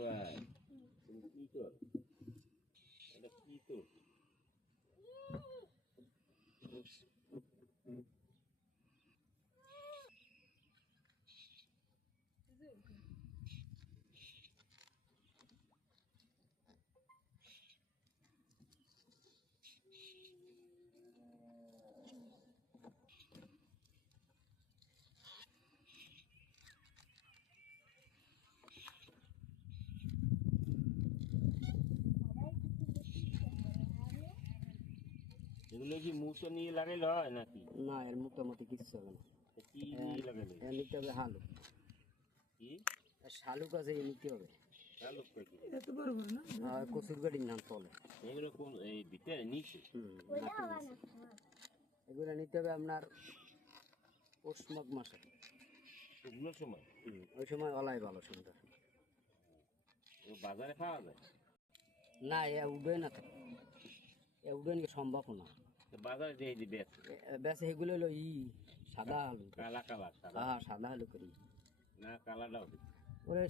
ভাই তুমি কি কর এটা কি তো এগুলো কি মুসো নিয়ে লাগাইলে হয় নাকি? না, এর মোটামুটি কিছু হবে না। কি নিয়ে লাগাইলে? এর নিতে হবে হালু, কি শালুক আছে, এ নিতে হবে। চালক কি এত বড় বড় না? আর কচুর গাড়ির নাম তলে। এগুলো কোন এই ভিতরে নিচে? এগুলো নিতে হবে আপনার পৌষ মাঘ মাসে। শুকনোর সময় ওই সময় অলাই ভালো সুন্দর। ও বাজারে পাওয়া যায় না, এ উঠবে না, এ উঠবে নাকি সম্ভব না। তো বাজারে দিয়ে দিবে বেশ এগুলো হলো সাদা আলু। কালা কালা সাদা হ্যাঁ, সাদা আলু করি না কালাটাও ওরে।